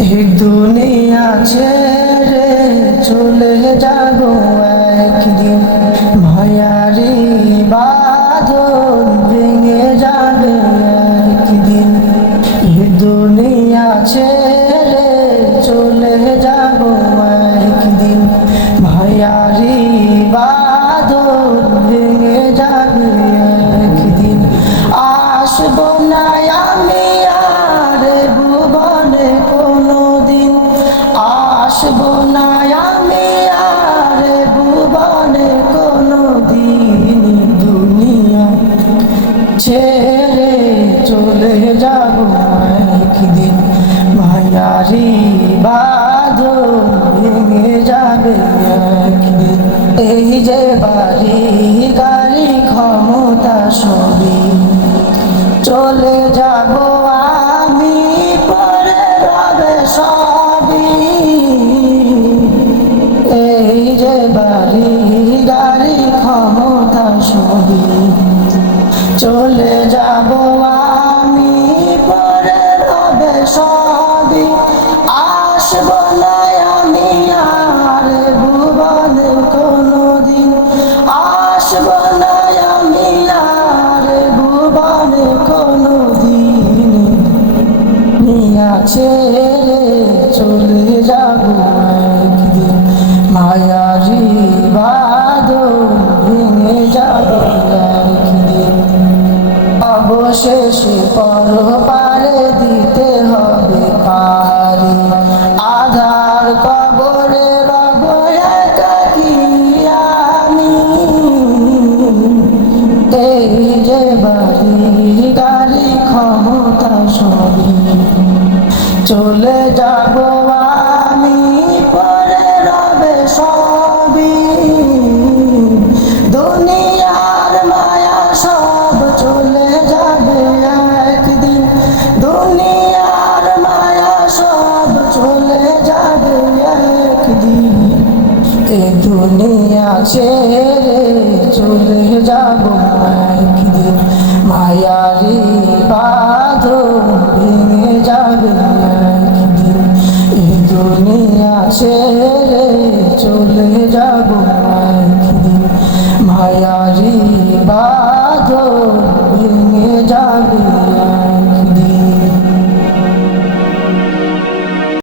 এই দুনিয়া ছেড়ে চলে যাব একদিন, মায়ারি বাঁধন ভেঙে যাবে একদিন। এই দুনিয়া ছেড়ে চলে যাব একদিন, মায়ারি বাঁধন ভেঙে যাবে একদিন। আসবো না আমি আর ভুবনে কোনোদিন, আসবো না আমি আর ভুবনে কোনোদিন। দুনিয়া ছেড়ে চলে যাব একদিন, মায়ারি বাঁধন ভেঙে যাবে একদিন। এই যে বাড়ি গাড়ি ক্ষমতা সবই চলে যাব আমি, পরে রবে সবই। এই যে বাড়ি গাড়ি ক্ষমতা সবই চলে যাব আমি, পরে রবে সবই। আসবো না আমি আর ভুবনে কোনোদিন, আসবো না আমি আর ভুবনে কোনোদিন। দুনিয়া ছেড়ে চলে যাব একদিন, মায়ারি বাঁধন ভেঙে যাবে একদিন। অবশেষে পরপারে দিতে হবে পারি, আধার কবরে রব একাকী আমি। এই যে বাড়ি গাড়ি ক্ষমতা সবই চলে যাব আমি, পরে রবে সবই। দুনিয়ার মায়া সব চলে যাবে একদিন, দুনিয়ার মায়া সব চলে যাবে একদিন। এ দুনিয়া ছেড়ে চলে যাব একদিন, মায়ারি বাঁধন ভেঙে যাবে একদিন। এ দুনিয়া ছেড়ে চলে